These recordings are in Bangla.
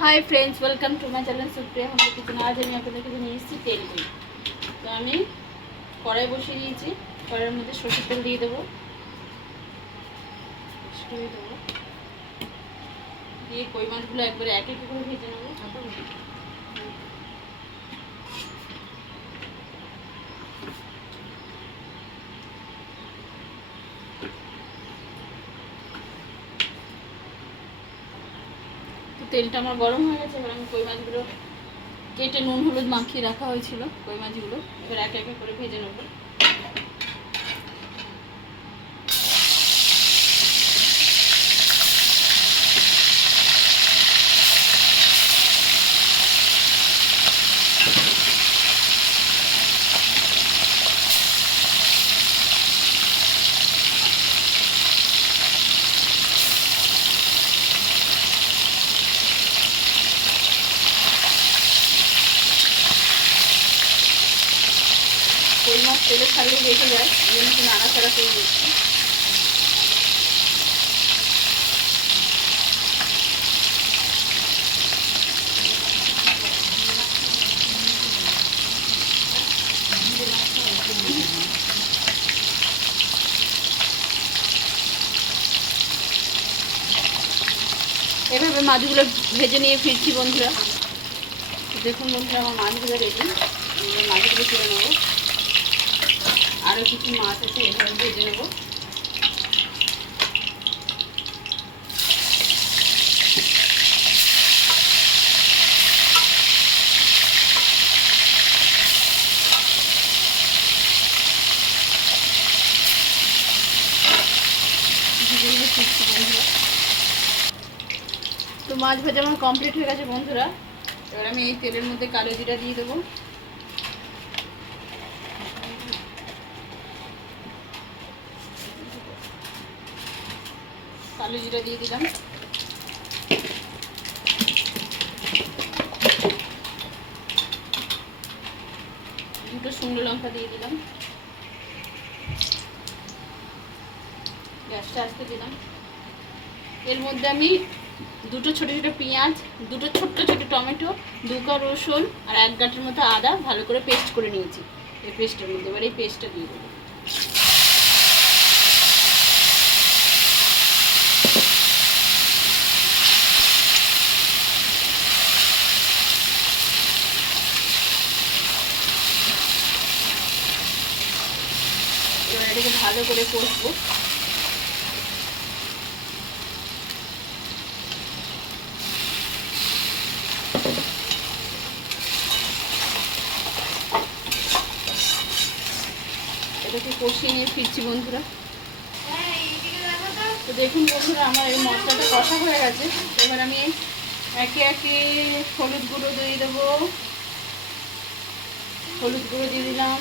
Hi friends, welcome to my channel Supriya home kitchen. आज আমি আপনাদেরকে নিয়ে এসেছি তেল কই। তো আমি কড়াই বসিয়ে দিয়েছি। কড়াইয়ের মধ্যে সরষের তেল দিয়ে দেবো, দিয়ে কই মাছগুলো একবারে এক এক করে ভেজে নেবো। তেলটা আমার গরম হয়ে গেছে। এবার আমি কই মাছগুলো কেটে নুন হলুদ মাখিয়ে রাখা হয়েছিল, কই মাছগুলো এবার এক এক করে ভেজে নেব। কই মাছ তেলে ছাড়লে রেখে যায়, এই জন্য একটু নাড়াচাড়া করে দিচ্ছি। এভাবে মাছগুলো ভেজে নিয়ে ফিরছি বন্ধুরা। দেখুন বন্ধুরা, আমার মাছগুলো রেডি। মাছগুলো তুলে নেবো। আরও কিছু মাছ আছে, এভাবে ভেজে নেবো। তো মাছ ভাজা আমার কমপ্লিট হয়ে গেছে বন্ধুরা। এবার আমি এই তেলের মধ্যে কালো জিরা দিয়ে দেবো। কালো জিরা দিয়ে দিলাম। দুটো শুকনো লঙ্কা দিয়ে দিলাম। গ্যাসটা আস্তে দিলাম। এর মধ্যে আমি দুটো ছোটো ছোটো পেঁয়াজ, দুটো ছোট্ট ছোটো টমেটো, 2 কোয়া রসুন আর 1 গাঁটের মতো আদা ভালো করে পেস্ট করে নিয়েছি। এই পেস্টের মধ্যে এবার এই পেস্টটা দিয়ে দেবো। এবার এটাকে ভালো করে কষবো। এটাকে কষিয়ে নিয়ে ফিরছি বন্ধুরা। তো দেখুন বন্ধুরা, আমার এই মশলাটা কষা হয়ে গেছে। এবার আমি একে একে হলুদ গুঁড়ো দিয়ে দেবো। হলুদ গুঁড়ো দিয়ে দিলাম।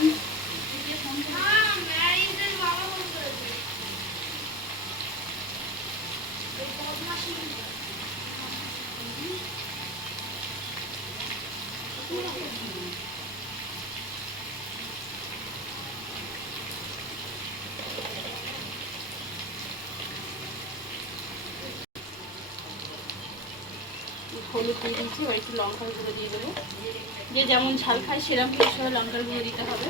হলুদ দিয়ে দিয়েছি। এবার একটু লঙ্কার গুঁড়ো দিয়ে দেবো। যে যেমন ঝাল খায় সেরকম হিসেবে লঙ্কার গুঁড়ো দিতে হবে।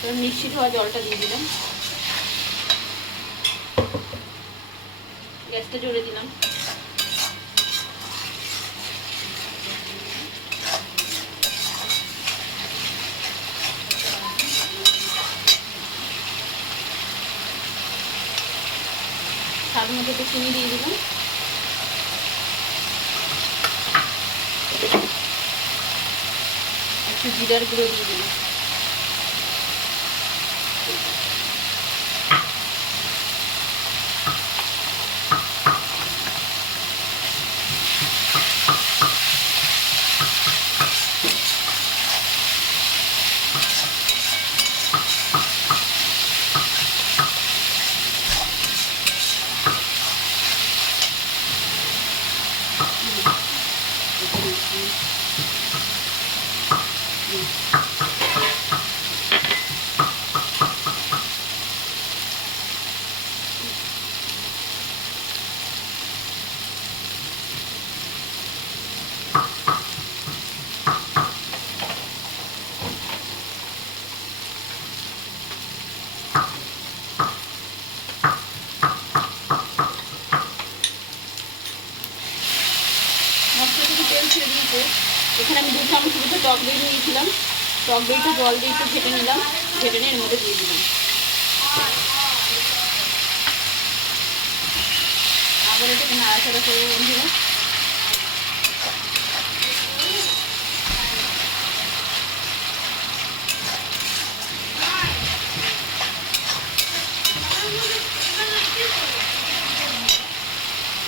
এবার মিষ্টি ধোয়া জলটা দিয়ে দিলাম। গ্যাসটা জোরে দিলাম। স্বাদ মতো একটু চিনি দিয়ে দিলাম। একটু জিরার গুঁড়ো দিয়ে দিলাম। টক দই নিয়েছিলাম, টক দইটা জল দিয়ে একটু ঘেটে নিলাম, ঘেটে নিয়ে এর মধ্যে দিয়ে দিলাম। আবার এটাকে নাড়াচাড়া করে বন্ধুরা।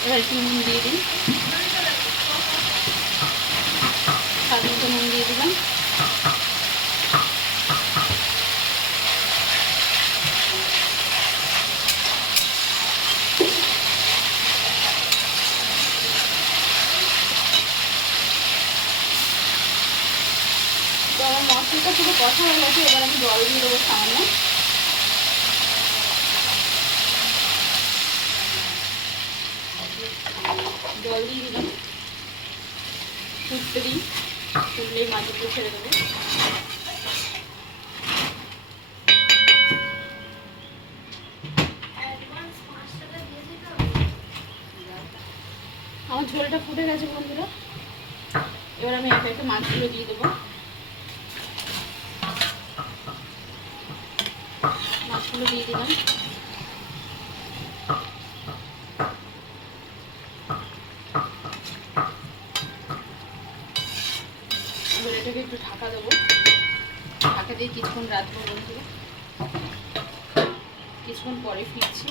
এবার একটু নুন দিয়ে দিই, স্বাদ মতো নুন দিয়ে দিলাম। তো আমার মশলাটা পুরো কষা হয়ে গেছে, এবার আমি জল দিয়ে দেবো সামান্য। জল দিয়ে দিলাম, ফুটতে দিই, ফুটলেই মাছগুলো ছেড়ে দেবো। আমার ঝোলটা ফুটে গেছে বন্ধুরা, এবার আমি একে একে মাছগুলো দিয়ে দেবো। মাছগুলো দিয়ে দিলাম। এবার এটাকে একটু ঢাকা দেবো, ঢাকা দিয়ে কিছুক্ষণ রাখবো বন্ধুরা। কিছুক্ষণ পরে ফিরছি,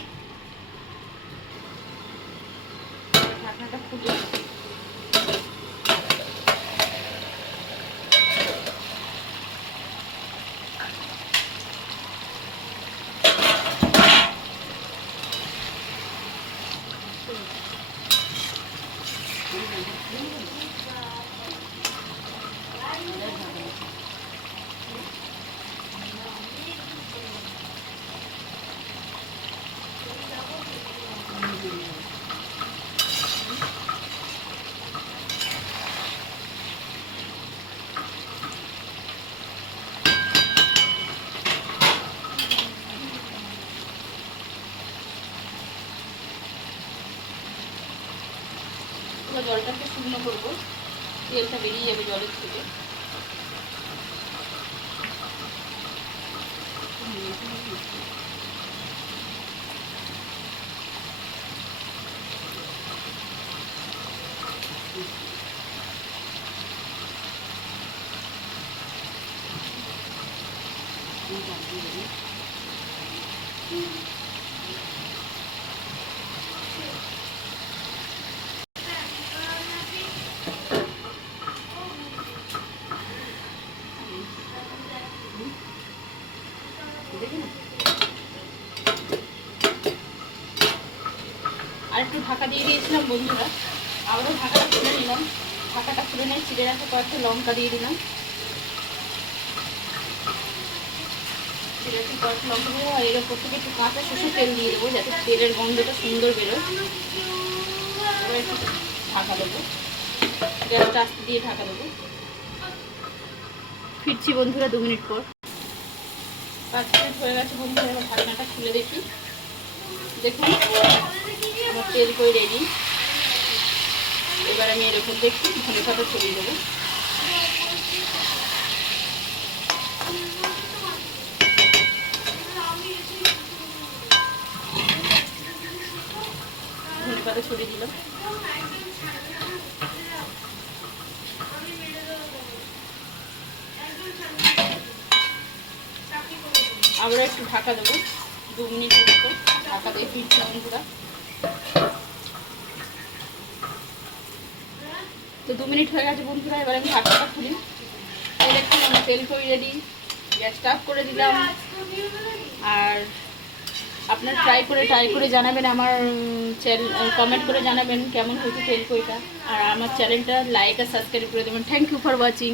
ঢাকনাটা খুলে জলটাকে শুকনো করবো, তেলটা বেরিয়ে যাবে জলের থেকে। আর একটু ঢাকা দিয়ে দিয়েছিলাম বন্ধুরা, আবারও ঢাকাটা খুলে নিলাম। ঢাকাটা খুলে নিয়ে ছিঁড়ে রাখা কয়েকটা লঙ্কা দিয়ে দিলাম। ছিঁড়ে রাখা কয়েকটা লঙ্কা দিয়ে, আর এর ওপর থেকে একটু কাঁচা সরষের তেল দিয়ে দেবো, যাতে তেলের গন্ধটা সুন্দর বেরোয়। এবার একটু ঢাকা দেবো, গ্যাসটা আস্তে দিয়ে ঢাকা দেবো। ফিরছি বন্ধুরা 2 মিনিট পর। 5 মিনিট হয়ে গেছে বন্ধুরা, এবার ঢাকনাটা খুলে দেখি। দেখুন আমার তেল কই রেডি। এবার আমি এর উপর দেখি ধনে পাতা ছড়িয়ে দেবো। ধনে পাতা ছড়িয়ে দিলাম। আবার একটু ঢাকা দেবো 2 মিনিটের মতো, ঢাকা দিয়ে ফিরছি বন্ধুরা। তো 2 মিনিট হয়ে গেছে বন্ধুরা, এবার আমি ঢাকাটা খুলি। দেখুন আমার তেল কই রেডি, গ্যাসটা অফ করে দিলাম। আর আপনারা ট্রাই করে জানাবেন, আমার কমেন্ট করে জানাবেন কেমন হয়েছে তেল কইটা। আর আমার চ্যানেলটা লাইক আর সাবস্ক্রাইব করে দেবেন। Thank you for watching.